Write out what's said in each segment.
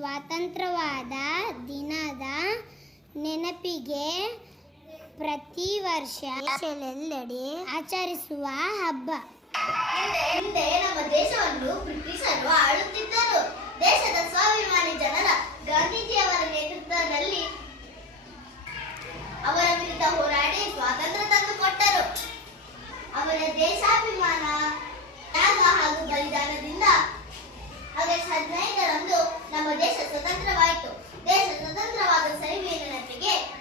ಸ್ವಾತಂತ್ರ್ಯವಾದ ದಿನದ ನೆನಪಿಗೆ ಪ್ರತಿ ವರ್ಷ ದೇಶದೆಲ್ಲೆಡೆ ಆಚರಿಸುವ ಹಬ್ಬ. ಹಿಂದೆ ನಮ್ಮ ದೇಶವನ್ನು ಬ್ರಿಟಿಷರು ಆಳುತ್ತಿದ್ದರು. ದೇಶದ ಸ್ವಾಭಿಮಾನಿ ಜನರ ಗಾಂಧೀಜಿಯವರ ನೇತೃತ್ವದಲ್ಲಿ ಅವರ ವಿರುದ್ಧ ಹೋರಾಡಿ ಸ್ವಾತಂತ್ರ್ಯ ತಂದುಕೊಟ್ಟರು. ಅವರ ದೇಶಾಭಿಮಾನ ತ್ಯಾಗ ಹಾಗೂ ಬಲಿದಾನದಿಂದ ಆಗಸ್ಟ್ ಹದಿನೈದರಂದು ನಮ್ಮ ದೇಶ ಸ್ವತಂತ್ರವಾಯಿತು. ದೇಶ ಸ್ವತಂತ್ರವಾದ ಸರಿವೆಯ ನೆನಪಿಗೆ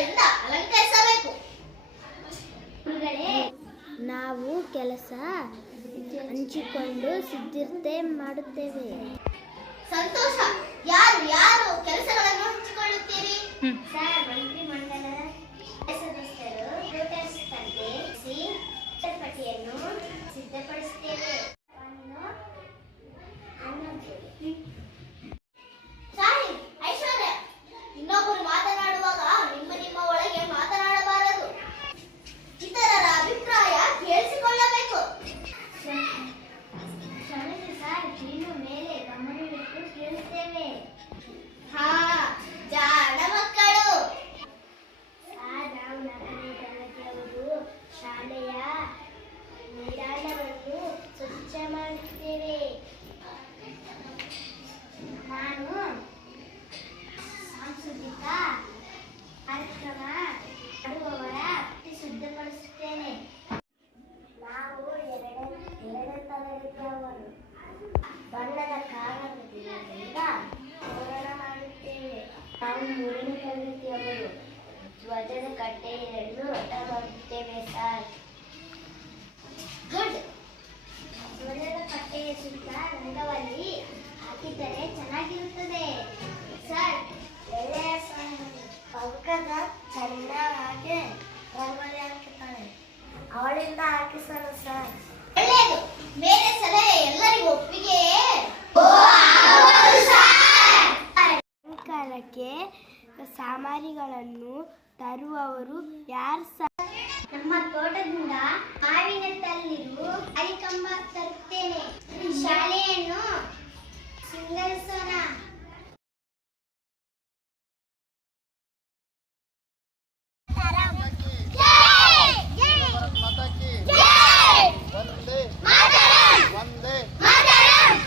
ತೋರಣಗಳಿಂದ ಅಲಂಕರಿಸಬೇಕು. ಗುರುಗಳೇ ನಾವು ಕೆಲಸ ಹಂಚಿಕೊಂಡು ಸಿದ್ಧತೆ ಮಾಡುತ್ತೇವೆ. ಸಂತೋಷ. ಯಾರು ಯಾರು ಕೆಲಸಗಳನ್ನು ಹಂಚಿಕೊಳ್ಳುತ್ತೀರಿ? ಮಾಡುತ್ತೇವೆ ನಾನು ಸಾಂಸ್ಕೃತಿಕ ಕಾರ್ಯಕ್ರಮ ಮಾಡುವವರ ಅತಿ ಸಿದ್ಧಪಡಿಸುತ್ತೇನೆ. ನಾವು ಎರಡನೇ ಎರಡನೇ ತರಗತಿಯವರು ಬಣ್ಣದ ಕಾರಣದಿಂದ ಹೋರಾಟ ಮಾಡುತ್ತೇವೆ. ನಾವು ಮೂರನೇ ತರಗತಿಯವರು ಧ್ವಜದ ಕಟ್ಟೆಯನ್ನು ಅವಳಿಂದ ಹಾಕಿಸಲು ಸರ್ ಒಳ್ಳೆಯದು. ಬೇರೆ ಸಲಹೆ ಎಲ್ಲರಿಗೂ ಒಪ್ಪಿಗೆ. ಸಾಯಂಕಾಲಕ್ಕೆ ಸಾಮಾರಿಗಳನ್ನು ತರುವವರು ಯಾರು ಸರ್ ನಮ್ಮ ತೋಟದಿಂದ ಮಾವಿನ ತಲ್ಲಿರು ಅರಿಕಂಬ ತರುತ್ತೇನೆ. ಶಾಲೆಯನ್ನು ಸಿಂಗರಿಸೋಣ.